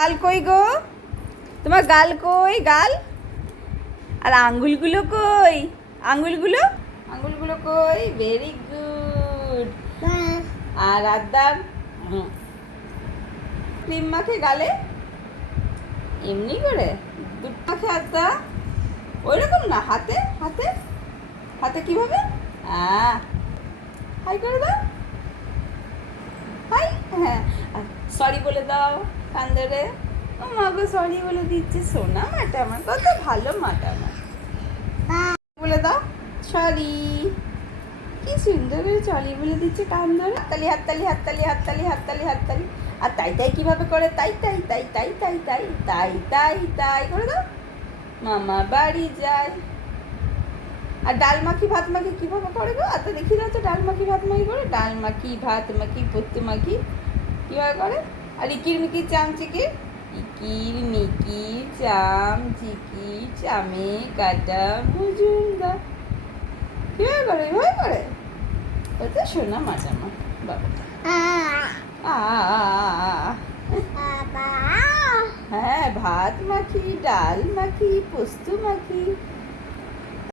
গাল কই গো? তোমার গাল কই? গাল আর আঙ্গুলগুলো কই? আঙ্গুলগুলো আঙ্গুলগুলো কই? Very good. আর আদার ক্রিম মাখে গালে এমনি করে দুধ মাখে আদা ওই রকম না, হাতে হাতে হাতে কিভাবে? হাই করে দাও, হাই। হ্যাঁ, সরি বলে দাও কান ধরে। ও মা গো, সরি বলে দিচ্ছে। সোনা মাটা আমার, কত ভালো মাটা আমার। বলে দাও সরি। কি সুন্দর করে সরি বলে দিচ্ছে কান ধরে। হাততালি হাততালি হাততালি হাততালি হাততালি হাততালি। আর তাই তাই কিভাবে করে? তাই তাই তাই তাই তাই তাই তাই তাই তাই করে দাও। মামা বাড়ি যায়। আর ডাল মাখি ভাত মাখি কিভাবে করে গো? আর তো দেখি দাও তো, ডাল মাখি ভাত মাখি করে। ডাল মাখি ভাত মাখি পত্তু মাখি কিভাবে করে? আর ইকির মিকির চামচিকির, ইকির মিকির চামচিকির চামে কাটা মুজুঙ্গা কিভাবে করে? এভাবে করে। ওই তো সোনা মাজামা বাবা। হ্যাঁ, ভাত মাখি, ডাল মাখি, পোস্ত মাখি।